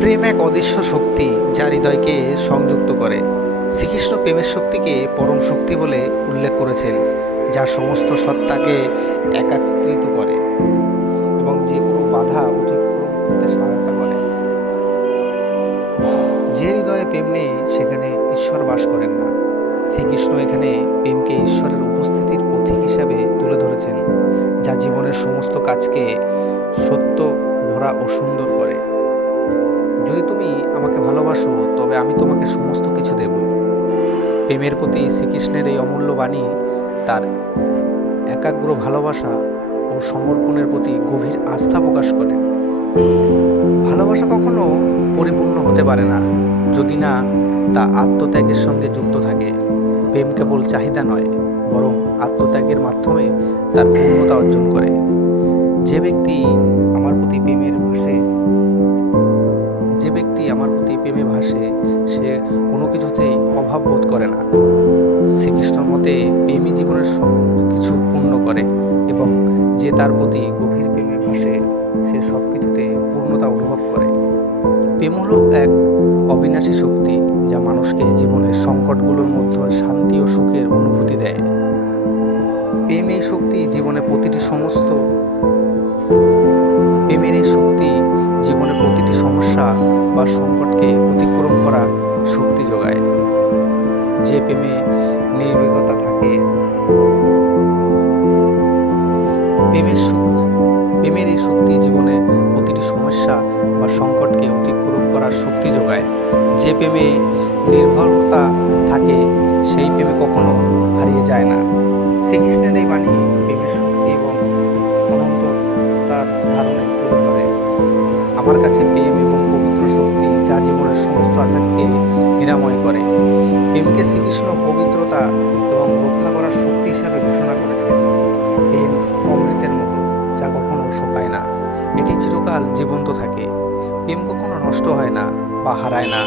প্রেম এক অদৃশ্য শক্তি যা হৃদয়কে সংযুক্ত করে। শ্রীকৃষ্ণ প্রেমের শক্তিকে পরম শক্তি বলে উল্লেখ করেছেন, যা সমস্ত সত্তাকে একাত্রিত করে এবং যে কোনো বাধা অতিক্রম করতে সহায়তা করে। যে হৃদয়ে প্রেম নেই সেখানে ঈশ্বর বাস করেন না। শ্রীকৃষ্ণ এখানে প্রেমকে ঈশ্বরের উপস্থিতির প্রতীক হিসাবে তুলে ধরেছেন, যা জীবনের সমস্ত কাজকে সত্য ভরা ও সুন্দর করে। যদি তুমি আমাকে ভালোবাসো তবে আমি তোমাকে সমস্ত কিছু দেব। প্রেমের প্রতি শ্রীকৃষ্ণের এই অমূল্য বাণী তার একাগ্র ভালোবাসা ও সমর্পণের প্রতি গভীর আস্থা প্রকাশ করে। ভালোবাসা কখনো পরিপূর্ণ হতে পারে না যদি না তা আত্মত্যাগের সঙ্গে যুক্ত থাকে। প্রেম কেবল চাহিদা নয়, বরং আত্মত্যাগের মাধ্যমে তার পূর্ণতা অর্জন করে। যে ব্যক্তি আমার প্রতি প্রেমে ভাসে সে কোনো কিছুতেই অভাব বোধ করে না। শ্রীকৃষ্ণর মতে প্রেমই জীবনের সব কিছু পূর্ণ করে এবং যে তার প্রতি গভীর প্রেমে ভাসে সে সব কিছুতে পূর্ণতা অনুভব করে। প্রেম হলো এক অবিনাশী শক্তি যা মানুষকে জীবনের সংকটগুলোর মধ্যে শান্তি ও সুখের অনুভূতি দেয়। প্রেমের এই শক্তি জীবনের প্রতিটি সমস্যা বা সংকটকে অতিক্রম করা শক্তি যোগায়। যে প্রেমে নির্ভীকতা থাকে, প্রেমের এই শক্তি জীবনে প্রতিটি সমস্যা বা সংকটকে অতিক্রম করার শক্তি যোগায়। যে প্রেমে নির্ভরতা থাকে সেই প্রেমে কখনো হারিয়ে যায় না। শ্রীকৃষ্ণের এই বাণী প্রেমের শক্তি এবং অনন্ততার ধারণে তুলে ধরে। আমার কাছে প্রেম এবং পবিত্র শক্তি যা জীবনের সমস্ত আঘাতকে নিরাময় করে। প্রেমকে শ্রীকৃষ্ণ পবিত্রতা এবং রক্ষা করার শক্তি হিসাবে ঘোষণা করেছেন। প্রেম অমৃতের মতো যা কখনো শুকায় না, এটি চিরকাল জীবন্ত থাকে। প্রেম কখনো নষ্ট হয় না বা হারায় না।